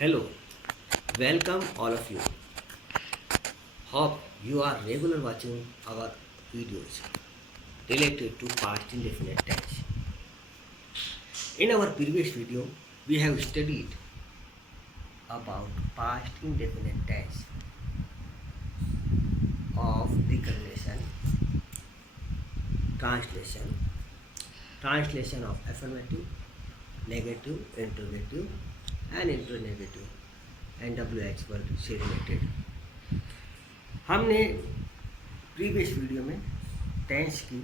Hello, welcome all of you. Hope you are regular watching our videos related to past indefinite tense. In our previous video, we have studied about past indefinite tense of recognition, translation, translation of affirmative, negative, interrogative, and interrogative, and WH word से related. हमने previous video में tense की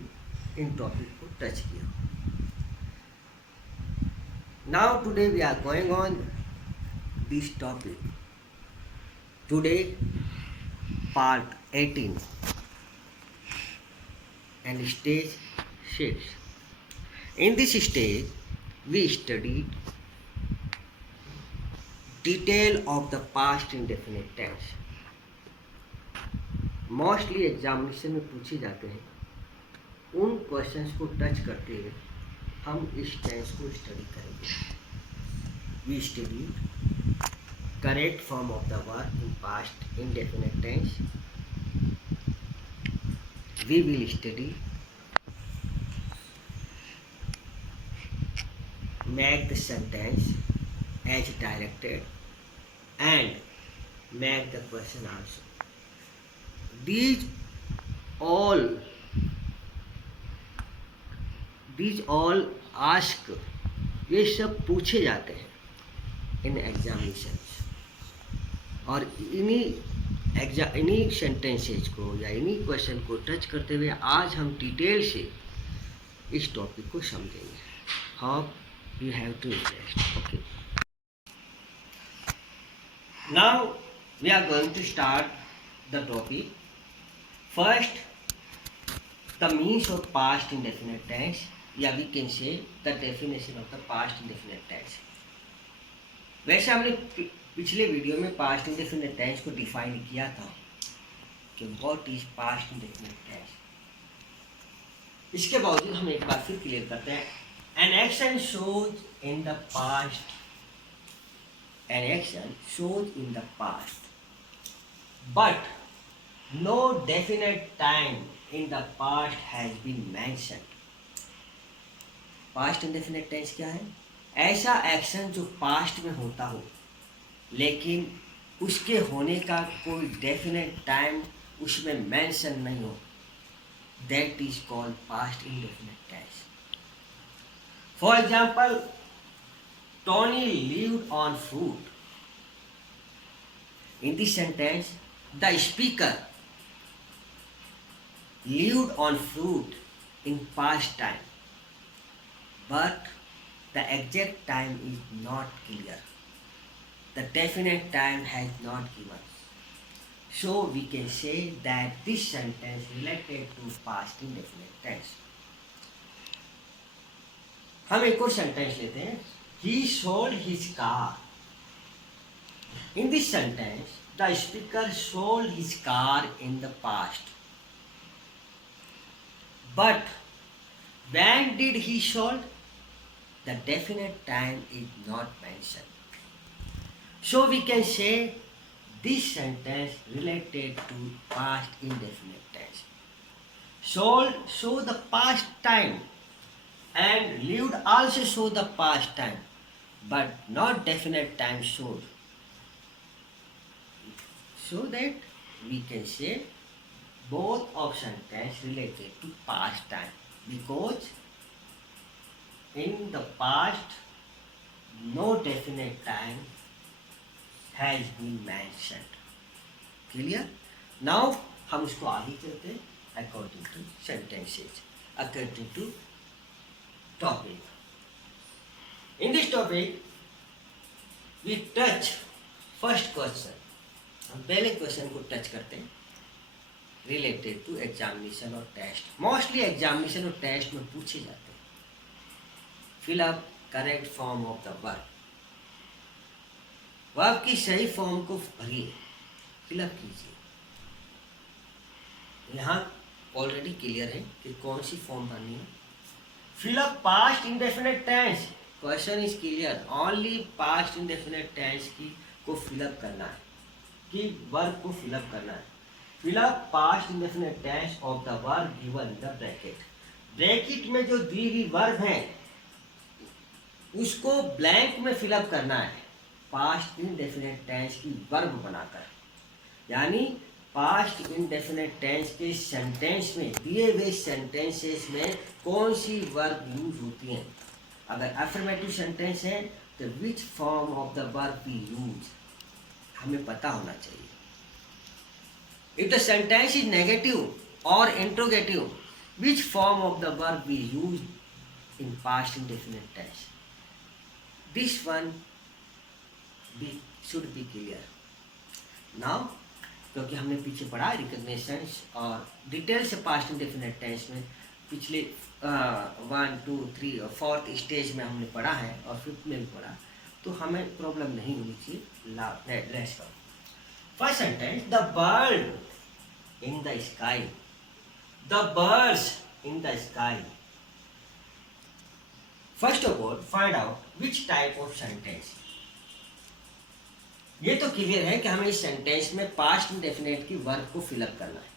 इन topic को touch किया. Now today we are going on this topic. Today part 18 and stage 6. In this stage we studied detail of the past indefinite tense. Mostly examination में पूछे जाते हैं उन क्वेश्चंस को टच करते हुए हम इस टेंस को स्टडी करेंगे. We study correct form of the verb in past indefinite tense. We will study make the sentence as directed and make the question also. These all ask, ये सब पूछे जाते हैं इन एग्जामिनेशन. और इन्हीं sentences को या इन्हीं क्वेश्चन को टच करते हुए आज हम डिटेल से इस टॉपिक को समझेंगे. Hope you have to invest. Okay, now we are going to start the topic. First, the means of past indefinite tense, या we can say the definition of the past indefinite tense. वैसे हमने पिछले video में past indefinite tense को define किया था कि what is past indefinite tense. इसके बावजूद हम एक बार फिर क्लियर करते हैं. An action shows in the past. An action shows in the past, but no definite time in the past has been mentioned. Past indefinite tense क्या है? ऐसा एक्शन जो पास्ट में होता हो लेकिन उसके होने का कोई डेफिनेट टाइम उसमें मेंशन नहीं हो. That is called past indefinite tense. For example, Tony lived on fruit. In this sentence, the speaker lived on fruit in past time, but the exact time is not clear. The definite time has not given. So we can say that this sentence related to past indefinite tense. हम एक और sentence लेते हैं. He sold his car. In this sentence, the speaker sold his car in the past. But when did he sold? The definite time is not mentioned. So we can say this sentence related to past indefinite tense. Sold show the past time. And lived also show the past time, but not definite time showed. So that we can say both of sentence related to past time, because in the past no definite time has been mentioned. Clear? Now हम इसको आगे चलते हैं according to sentences, according to topic. In this topic, we touch first question. हम पहले question को touch करते हैं रिलेटेड टू एग्जामिनेशन और टेस्ट. मोस्टली एग्जामिनेशन और टेस्ट में पूछे जाते हैं. Fill up correct form of the verb. Verb की सही फॉर्म को भरिए, फिलअप कीजिए. यहाँ ऑलरेडी क्लियर है कि कौन सी फॉर्म भरनी है. Fill up past indefinite tense. Question is clear. Only past indefinite tense की को फिलअप करना है, कि वर्ब को फिलअप करना है। Fill up past indefinite tense of the verb given in the bracket. Bracket में जो दी हुई वर्ब है उसको ब्लैंक में फिलअप करना है पास्ट इंडेफिनिट टेंस की वर्ब बनाकर। यानी पास्ट इंडेफिनिट टेंस के सेंटेंस में, दिए हुए सेंटेंसेस में कौन सी वर्ब यूज होती हैं। अगर अफर्मेटिव सेंटेंस है तो which form of the verb we use हमें पता होना चाहिए। If the sentence is negative और interrogative, which form of the verb we use in past indefinite tense, this one should be clear. Now क्योंकि हमने पीछे पढ़ा रिकग्निशन और डिटेल से पास्ट इंडेफिनिट टेंस में पिछले 1, 2, 3 और 4th स्टेज में हमने पढ़ा है और 5th में भी पढ़ा, तो हमें प्रॉब्लम नहीं होनी चाहिए। Let's go. First sentence, the bird in the sky, the birds in the sky. First of all find out which type of sentence. ये तो क्लियर है कि हमें इस सेंटेंस में पास्ट इंडेफिनिट की वर्ब को फिलअप करना है,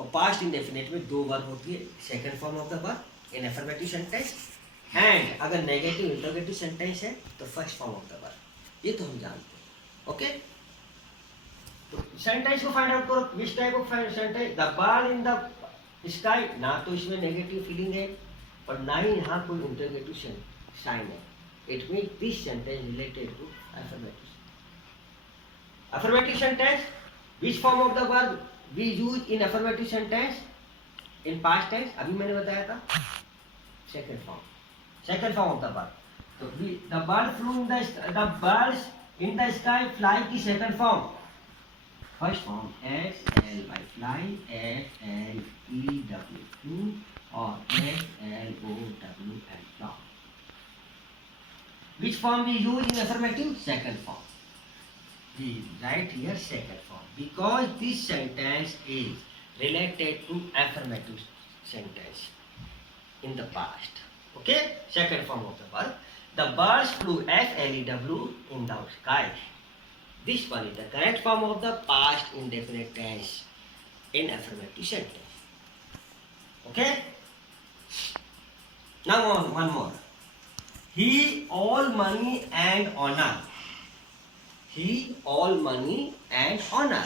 और पास्ट इंडेफिनिट में 2 वर्ब होती है, second form of the verb in affirmative sentence, and अगर नेगेटिव इंटरोगेटिव सेंटेंस है तो first form of the verb. ये तो हम जानते हैं। ओके, तो सेंटेंस को फाइंड आउट करो, which type of sentence. The bird in the sky, ना तो इसमें नेगेटिव फीलिंग है और ना ही यहाँ कोई इंटरोगेटिव साइन है। It means this sentence related to affirmative. Affirmative sentence, which form of the verb we use in affirmative sentence in past tense? अभी मैंने बताया था second form of the verb। तो the bird flew in the birds in the sky, fly की second form, first form SLY, fly FLEW और FLOWL, fly। Which form we use in affirmative? Second form। We write here second form because this sentence is related to affirmative sentence in the past. Okay, second form of the verb. The birds flew FLEW in the sky. This one is the correct form of the past indefinite tense in affirmative sentence. Okay. Now one more. He all money and honor. He all money and honor.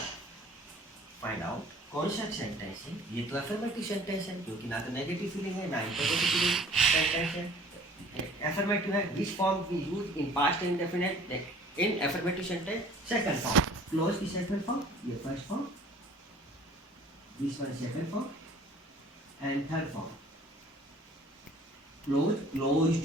Find out कौन सा sentence है। ये तो affirmative sentence है क्योंकि ना तो negative feeling है ना इंटरोगेटिव फीलिंग सेंटेंस है। अफर्मेटिव है, which form we use in past indefinite in affirmative sentence, second form. Close की सेकंड फॉर्म, ये first form, this one second form and third form. Closed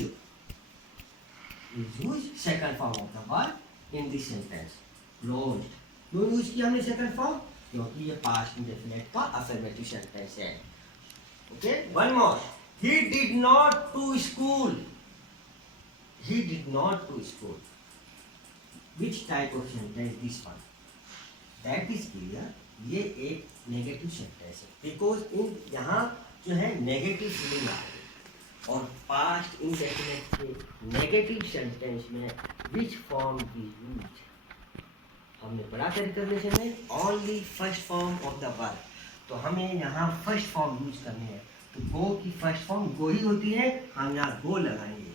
use second form of the verb in this sentence, closed। क्यों use किया हमने second form? क्योंकि ये past indefinite का affirmative sentence है। Okay, one more. He did not to school। He did not to school। Which type of sentence this one? That is clear। ये एक negative sentence है because in यहाँ जो है नेगेटिव फीलिंग आ रही है, और पास्ट इंडेफिनिट के नेगेटिव सेंटेंस में विच फॉर्म वी यूज हमने पढ़ा था रिकग्निशन में, only first form of the verb. तो हमें यहाँ फर्स्ट फॉर्म यूज करनी है, तो गो की फर्स्ट फॉर्म गो ही होती है, हम यहाँ गो लगाएंगे।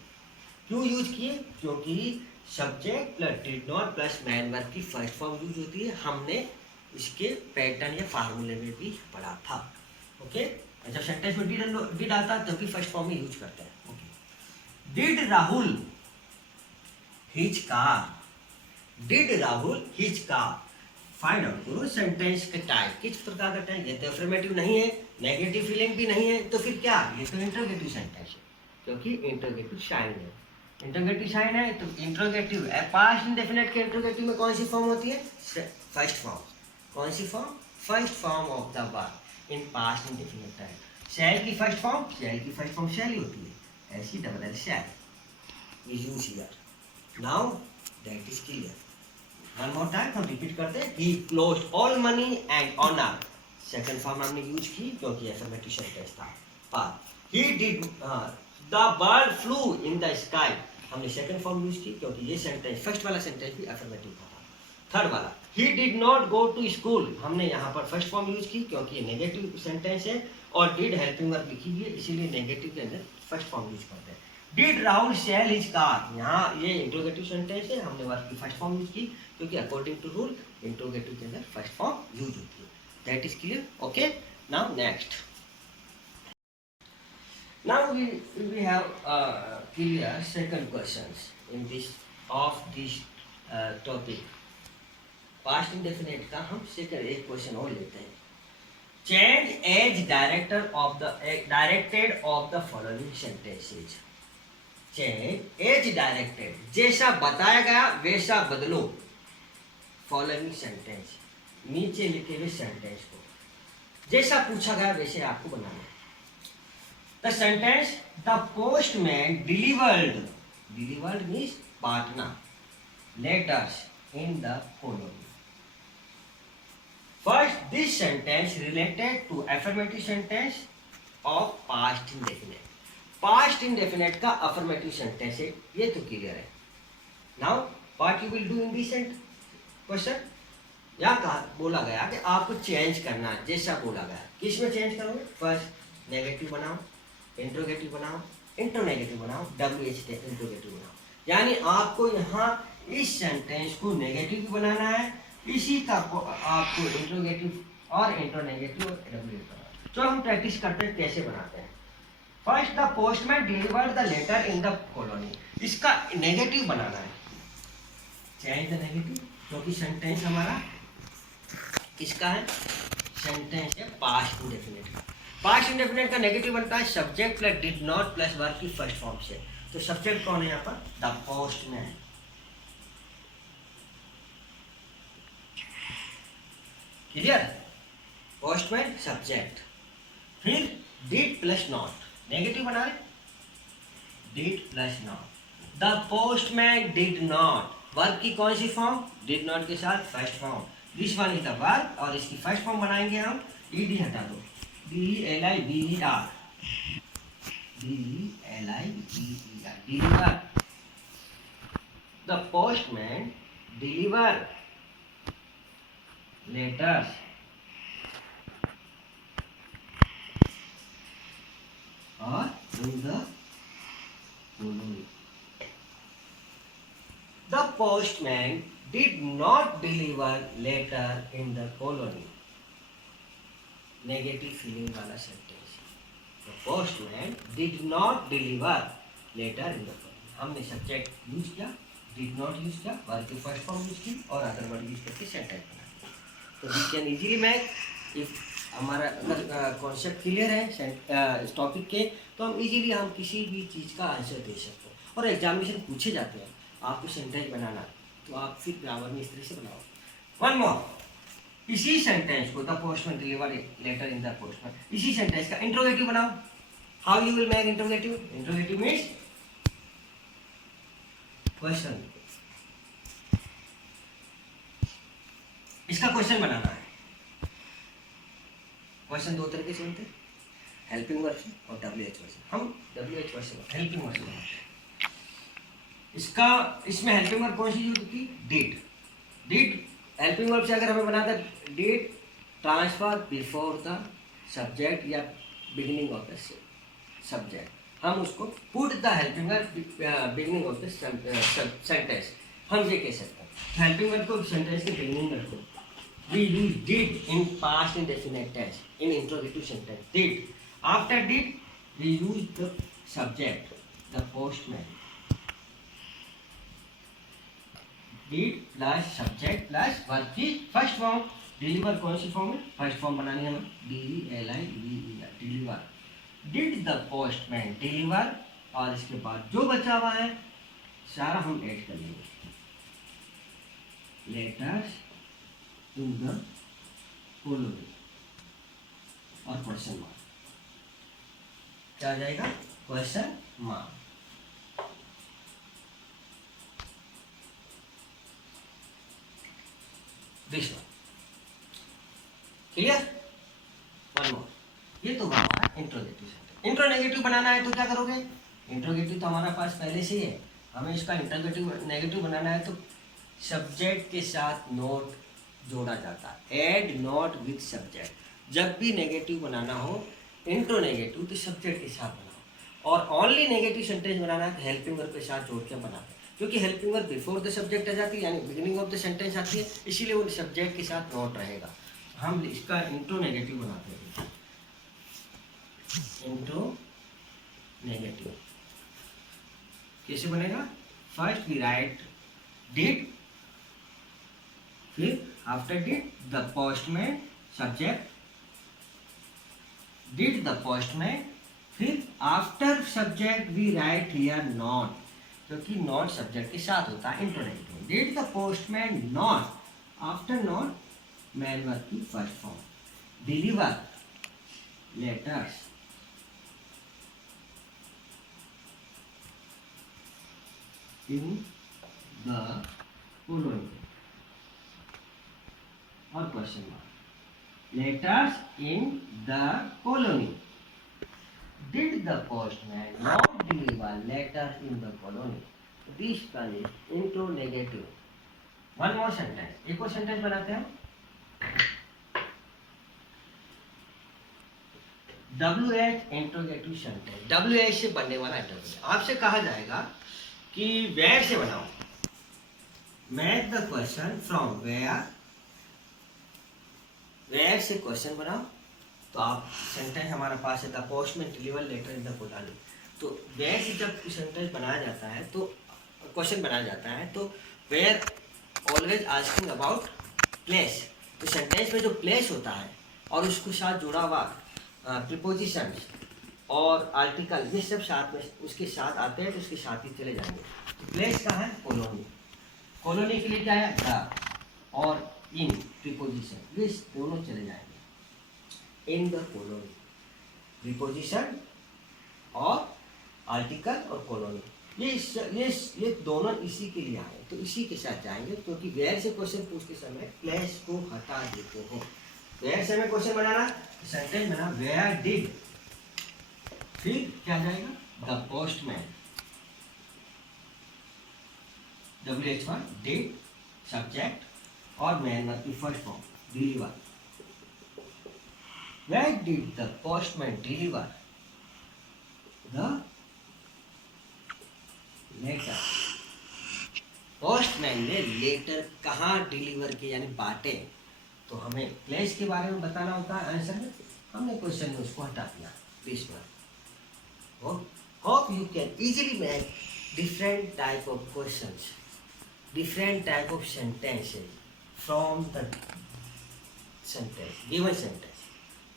क्यों यूज किए? क्योंकि subject plus did not plus man verb की फर्स्ट फॉर्म यूज होती है। हमने इसके पैटर्न या फार्मूले में भी पढ़ा था। ओके, जब सेंटेंस में डिड आता है तभी फर्स्ट फॉर्म में यूज करते हैं। Okay, did Rahul his car, did Rahul his car. Find out करो सेंटेंस के टाइप, किस प्रकार का टाइप। ये तो अफर्मेटिव नहीं है, नेगेटिव फीलिंग भी नहीं है, तो फिर क्या? ये तो इंटरोगेटिव सेंटेंस है क्योंकि इंटरोगेटिव साइन है। इंटरोगेटिव साइन है तो इंटरोगेटिव पास्ट इंडेफिनिट के इंटरोगेटिव में कौन सी फॉर्म होती है? First form. कौन सी form? First form of the verb in past indefinite time. Shall की फर्स्ट फॉर्म, शैल की फर्स्ट फॉर्म शैल ही होती है, ऐसी double L shall is use here. Now that is clear. One more time हम रिपीट करते हैं। He closed all money and honour, second form हमने use की क्योंकि अफर्मेटिव सेंटेंस था। Past he did the bird flu in the sky, हमने second form use की क्योंकि ये सेंटेंस फर्स्ट वाला सेंटेंस भी अफर्मेटिव था। थर्ड वाला he did not go to school, हमने यहाँ पर फर्स्ट फॉर्म यूज की क्योंकि ये नेगेटिव सेंटेंस है और डिड हेल्पिंग वर्ब लिखी हुई है, इसीलिए नेगेटिव के अंदर फर्स्ट फॉर्म यूज करते हैं। Did Rahul sell his car, यहाँ ये इंट्रोगेटिव सेंटेंस है, हमने वर्ब की फर्स्ट फॉर्म यूज की क्योंकि अकॉर्डिंग टू रूल इंट्रोगेटिव के अंदर फर्स्ट फॉर्म यूज होती है। That is clear? Okay, now next, now we have clear second questions in this of this topic. Past indefinite का हम सेकंड एक क्वेश्चन और लेते हैं। Change as directed of the following sentences. Change as directed, जैसा बताया गया वैसा बदलो फॉलोइंग सेंटेंस, नीचे लिखे हुए सेंटेंस को जैसा पूछा गया वैसे आपको बनाना है। The sentence, the postman delivered means partner, letters in the colony. First, this sentence related to affirmative sentence of past indefinite. Past indefinite का affirmative sentence है, ये तो clear है। Now, what you will do in this question? यहाँ कहा बोला गया कि आपको चेंज करना है, जैसा बोला गया किस में चेंज करोगे? फर्स्ट नेगेटिव बनाओ, इंट्रोगेटिव बनाओ, इंट्रोनेगेटिव बनाओ, WH इंट्रोगेटिव बनाओ। यानी आपको यहाँ इस सेंटेंस को नेगेटिव भी बनाना है, इसी का आपको इंट्रोगेटिव और इंट्रोनेगेटिव और WH बनाना। तो हम प्रैक्टिस करते हैं कैसे बनाते हैं। First, the postman delivered the letter in the colony, इसका नेगेटिव बनाना है, चेंज द नेगेटिव, क्योंकि सेंटेंस हमारा किसका है? सेंटेंस है पास्ट इंडेफिनिट का। पास्ट इंडेफिनिट का नेगेटिव बनता है subject plus did not plus verb की फर्स्ट फॉर्म से। तो सब्जेक्ट कौन है यहाँ पर? The postman. Clear? Postman subject, फिर डिड प्लस नॉट, नेगेटिव बना रहे, did plus not. The postman did not, verb की कौन सी फॉर्म? डिड नॉट के साथ first form, this one is the verb और इसकी फर्स्ट फॉर्म बनाएंगे हम, ईडी हटा दो, DELIVER, deliver. The postman deliver letters or in the colony. The postman did not deliver letter in the colony. Negative feeling वाला sentence. The postman did not deliver letter in the colony। हमने subject use किया, did not use किया, verb की first form use की और other word use करके sentence बनाया। तो we can easily make, if हमारा अगर कॉन्सेप्ट क्लियर है इस टॉपिक के, तो हम इजीली हम किसी भी चीज़ का आंसर दे सकते हैं। और एग्जामिनेशन पूछे जाते हैं आपको सेंटेंस बनाना, तो आप फिर ग्रामर में इस तरह से बनाओ। वन मोर, इसी सेंटेंस को the postman delivered letter in the postman, इसी सेंटेंस का इंट्रोगेटिव बनाओ। How you will make interrogative? Interrogative means question, इसका क्वेश्चन बनाना है। क्वेश्चन दो तरीके से बनते हैं, हेल्पिंग वर्ब से और WH वर्ब से। हम WH वर्ब से हेल्पिंग वर्ब से बनाते हैं। इसका इसमें हेल्पिंग वर्ब कौन सी यूज की? डिड। डिड हेल्पिंग वर्ब से अगर हमें बनाता है did transfer before the subject या बिगिनिंग ऑफ द सब्जेक्ट, हम उसको put the helping verb beginning of the sentence, हम ये कह सकते हैं। हेल्पिंग वर्ब को सेंटेंस के बिगिनिंग में रखो। We use did in past indefinite tense in interrogative sentence, did. After did we use the subject the postman, did plus subject plus verb की फर्स्ट फॉर्म। डिलीवर कौन सी form है? First form बनानी है हमें, DELIVER, deliver. Did the postman deliver, और इसके बाद जो बचा हुआ है सारा हम ऐड कर लेंगे, लेटर्स इन द कॉलोनी और क्वेश्चन मार्क। क्या आ जाएगा? Question mark. This one clear? One मोर, ये तो हमारा इंट्रोगेटिव सेंटेंस। इंट्रोनेगेटिव बनाना है तो क्या करोगे? इंट्रोगेटिव तो हमारे पास पहले से ही है, हमें इसका इंटरोगेटिव नेगेटिव बनाना है तो सब्जेक्ट के साथ नोट जोड़ा जाता है, एड नोट विथ सब्जेक्ट। जब भी नेगेटिव बनाना हो इंट्रोनेगेटिव तो सब्जेक्ट के साथ बनाओ, और ओनली नेगेटिव सेंटेंस बनाना है तो हेल्पिंग वर्ब के साथ जोड़ के बनाते हैं, क्योंकि helping verb before the subject आ जाती है, यानी बिगिनिंग ऑफ द सेंटेंस आती है, इसीलिए वो सब्जेक्ट के साथ नोट रहेगा। हम इसका इंट्रोनेगेटिव बनाते हैं, इंट्रोनेगेटिव कैसे बनेगा? फर्स्ट वी राइट डिड, फिर after did the postman, subject did the postman, फिर after subject we write here not, क्योंकि नॉट सब्जेक्ट के साथ होता है interronegative. Did the postman not, after not main verb की first form. Deliver letters in the colony, और question mark, letters in the colony. Did the postman not deliver letters in the colony? This one is interronegative. One more sentence, एक और sentence बनाते हैं। WH interrogative sentence, WH से बनने वाला interrogative. आपसे कहा जाएगा कि वेयर से बनाओ, match the question from where, where से क्वेश्चन बनाओ। तो आप सेंटेंस हमारे पास है the postman deliver letter in the colony. तो वेयर से जब सेंटेंस बनाया जाता है तो क्वेश्चन बनाया जाता है, तो where always asking about place. तो सेंटेंस में जो प्लेस होता है और उसके साथ जुड़ा हुआ प्रीपोजिशन और आर्टिकल, ये सब साथ में उसके साथ आते हैं, तो उसके साथ ही चले जाएंगे। तो प्लेस का है कॉलोनी, कॉलोनी के लिए क्या है द और इन प्रीपोजिशन, ये दोनों चले जाएंगे। इन द कॉलोनी प्रीपोजिशन और आर्टिकल और कॉलोनी, ये दोनों इसी के लिए आए, तो इसी के साथ जाएंगे, क्योंकि वेयर से क्वेश्चन पूछते समय प्लेस को हटा देते हैं। वेयर से हमें क्वेश्चन बनाना, सेंटेंस बना वेयर डिड, फिर क्या जाएगा the postman, WH1 did subject और मैन की first form deliver. Where did the postman deliver the letter? Postman ने लेटर कहाँ डिलीवर किए यानी बांटे, तो हमें प्लेस के बारे में बताना होता है आंसर में, हमने क्वेश्चन में उसको हटा दिया this one. Hope you can easily make different type of questions, different type of sentences from the sentence given sentence.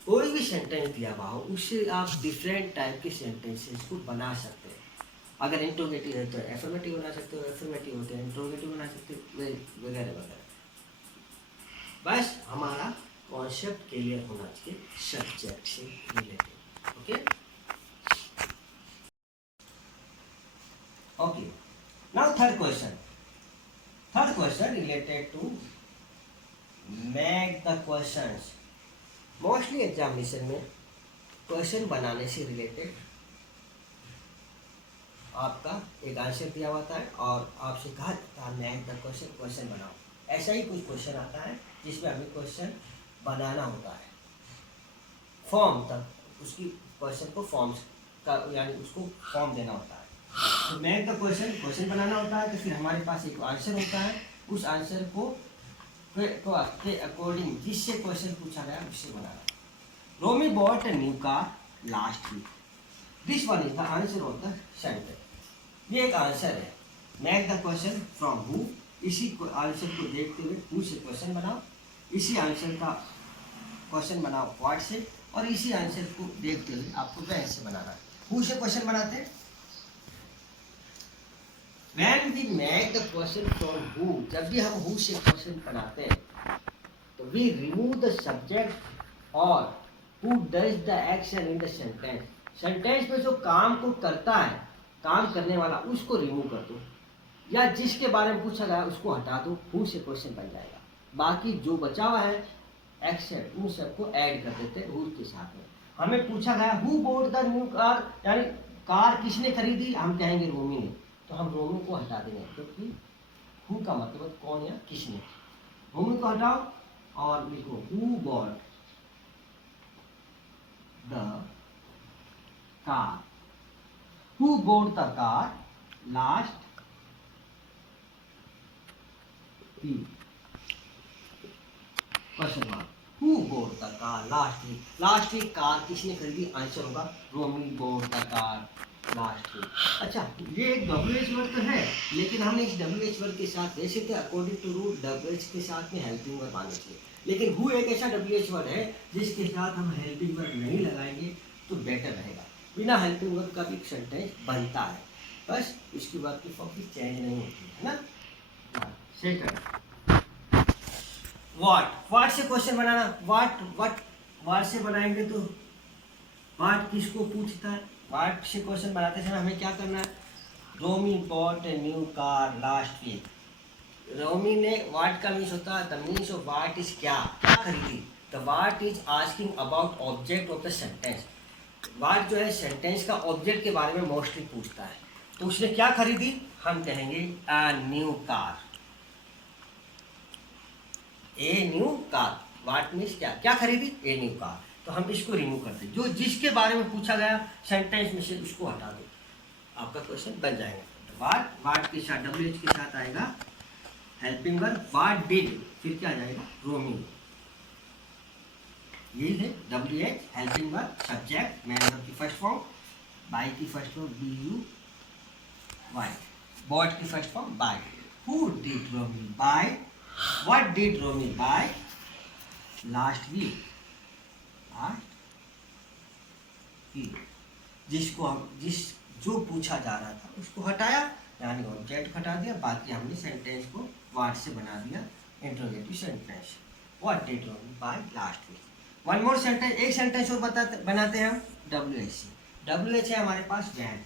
कोई भी सेंटेंस दिया हुआ हो उससे आप डिफरेंट टाइप के सेंटेंसेस को बना सकते हैं। अगर इंट्रोगेटिव है तो एफर्मेटिव बना सकते हो, एफर्मेटिव होते हैं इंट्रोगेटिव बना सकते हो, वगैरह वगैरह। बस हमारा कॉन्सेप्ट क्लियर होना चाहिए सब्जेक्ट से related. Okay okay, now third question. Third question related to make the questions. Mostly examination में क्वेश्चन बनाने से रिलेटेड आपका एक आंसर दिया होता है और आपसे कहा जाता है मेक द क्वेश्चन, क्वेश्चन बनाओ। ऐसा ही कुछ क्वेश्चन आता है जिसमें हमें क्वेश्चन बनाना होता है, फॉर्म तक उसकी क्वेश्चन को फॉर्म्स का यानी उसको फॉर्म देना होता है। तो मेक द क्वेश्चन, क्वेश्चन बनाना होता है, तो फिर हमारे पास एक आंसर होता है, उस आंसर को के अकॉर्डिंग जिससे क्वेश्चन पूछा गया उससे बनाना। Romi bought a new car last week, this one is the answer of the sentence. ये एक आंसर है। Make the question from who, इसी आंसर को देखते हुए हु से क्वेश्चन बनाओ, इसी आंसर का क्वेश्चन बनाओ व्हाट से, और इसी आंसर को देखते हुए आपको वेयर से बनाना है। हु से क्वेश्चन बनाते हैं, When we make the question from who, जब भी हम who से क्वेश्चन बनाते हैं तो we remove the subject और who does the action in the sentence। Sentence में जो काम को करता है, काम करने वाला, उसको रिमूव कर दो, या जिसके बारे में पूछा गया उसको हटा दो, who से क्वेश्चन बन जाएगा। बाकी जो बचा हुआ है एक्शन, उन सबको ऐड कर देते हैं who के साथ में। हमें पूछा गया who bought the new car, यानी कार किसने खरीदी, हम कहेंगे रोमी ने, तो हम रोमी को हटा देंगे, क्योंकि हु का मतलब कौन या किसने। रोमी को हटाओ और लिखो who bought the car, who bought the car last week, question mark, who bought the car last week, last week car किसने खरीदी, आंसर होगा Romi bought the car last week. अच्छा, ये एक WH वर्ड तो है, लेकिन हमने इस WH वर्ड के साथ वैसे थे अकॉर्डिंग टू रूल WH के साथ में हेल्पिंग वर्ब आने चाहिए, लेकिन हु एक ऐसा WH वर्ड है जिसके साथ हम हेल्पिंग वर्ब नहीं लगाएंगे तो बेटर रहेगा। बिना हेल्पिंग वर्ब का भी सेंटेंस बनता है, बस इसके बाद की फॉर्म की चेंज नहीं होती है ना। सेकंड, व्हाट से क्वेश्चन बनाना, व्हाट से बनाएंगे तो व्हाट किसको पूछता है, व्हाट से क्वेश्चन बनाते समय हमें क्या करना है, Romi bought a new car last week, Romi ने, व्हाट का मीन्स होता है, the means of what is क्या खरीदी, the what is asking about object of the sentence, what जो है सेंटेंस का ऑब्जेक्ट के बारे में मोस्टली पूछता है, तो उसने क्या खरीदी, हम कहेंगे अ new car, A new car, what means क्या खरीदी, ए न्यू कार, तो हम इसको रिमूव करते हैं, जो जिसके बारे में पूछा गया सेंटेंस में से उसको हटा दो, आपका क्वेश्चन बन जाएगा। व्हाट के साथ WH के साथ आएगा हेल्पिंग वर्ब, व्हाट डिड, फिर क्या आ जाएगा रोमी, यही है WH helping verb, subject main verb की फर्स्ट फॉर्म, बाय की फर्स्ट फॉर्म BUY, बॉट की first form buy, who did Romi buy, what did Romi buy last week, जिसको हम जो पूछा जा रहा था उसको हटाया, यानी ऑब्जेक्ट हटा दिया, बाकी हमने सेंटेंस को व्हाट से बना दिया interrogative sentence, what did Romi buy last week. One more sentence, एक सेंटेंस और बनाते हैं हम WH है हमारे पास when,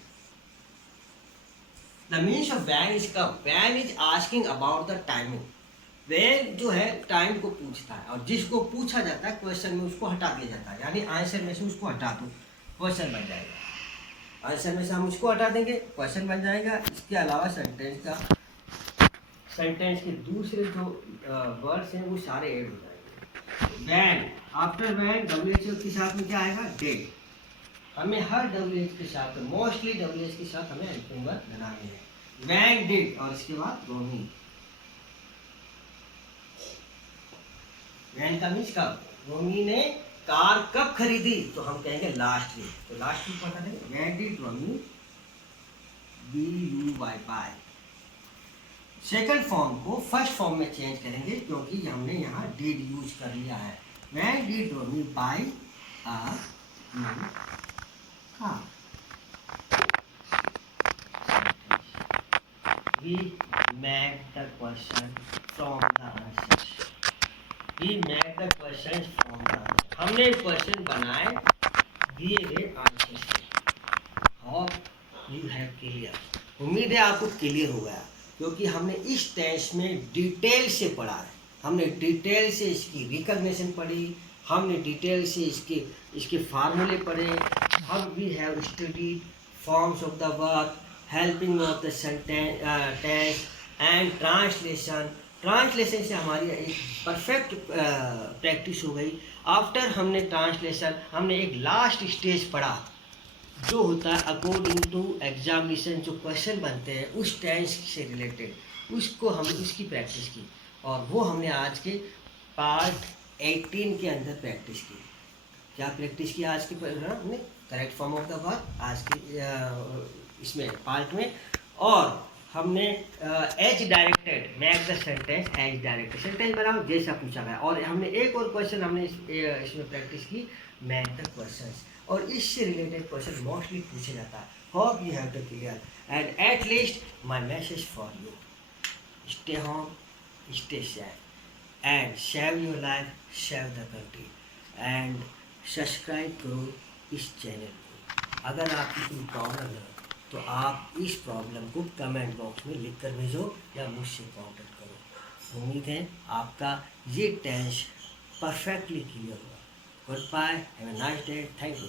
the means of when is कब, when is asking about the timing, when जो है टाइम को पूछता है और जिसको पूछा जाता है क्वेश्चन में उसको हटा दिया जाता है, यानी आंसर में से उसको हटा दो क्वेश्चन बन जाएगा, आंसर में से हम उसको हटा देंगे क्वेश्चन बन जाएगा। इसके अलावा सेंटेंस के दूसरे जो वर्ड्स हैं वो सारे ऐड हो जाएंगे। वैन, आफ्टर वैन WH के साथ में क्या आएगा, डेड, हमें हर WH के साथ, मोस्टली WH के साथ हमें हेल्पिंग वर्ब बनाने हैं, वैन डिड और इसके बाद रोमी, वैन का मीन्स कब, रोमी ने कार कब खरीदी, तो हम कहेंगे लास्ट वीक, तो लास्ट वीक बता देंगे when did Romi BUY buy. Second form को फर्स्ट फॉर्म में चेंज करेंगे क्योंकि हमने यहाँ डिड यूज कर लिया है, when did Romi buy a new car, we make the question from the answers, we make the questions from the answers, हमने क्वेश्चन बनाए दिए गए आंसर से। होप यू हैव क्लियर, उम्मीद है आपको क्लियर हो गया, क्योंकि हमने इस टेंस में डिटेल से पढ़ा है, हमने डिटेल से इसकी रिकॉग्निशन पढ़ी, हमने डिटेल से इसके फार्मूले पढ़े, हम we have studied forms of the verb, helping of the sentence and translation से हमारी एक परफेक्ट प्रैक्टिस हो गई। आफ्टर हमने ट्रांसलेशन, हमने एक लास्ट स्टेज पढ़ा जो होता है अकॉर्डिंग टू एग्जामिनेशन, जो क्वेश्चन बनते हैं उस टेंस से रिलेटेड, उसको हमने उसकी प्रैक्टिस की, और वो हमने आज के पार्ट 18 के अंदर प्रैक्टिस की। क्या प्रैक्टिस की आज के हमने, correct form of the verb आज के इसमें पार्ट में, और हमने as directed, make the sentence as directed, sentence बनाओ जैसा पूछा गया, और हमने एक और क्वेश्चन हमने इसमें प्रैक्टिस की, मेक द क्वेश्चंस, और इससे रिलेटेड क्वेश्चन मोस्टली पूछा जाता है। Hope you have the clear and at least my message for you, stay home, stay safe and save your life, save the country, and subscribe करो इस channel को। अगर आपकी कोई प्रॉब्लम है तो आप इस प्रॉब्लम को कमेंट बॉक्स में लिख कर भेजो या मुझसे कॉन्टेक्ट करो। उम्मीद है आपका ये टेंस परफेक्टली क्लियर हुआ। Good bye, have a nice day, thank you.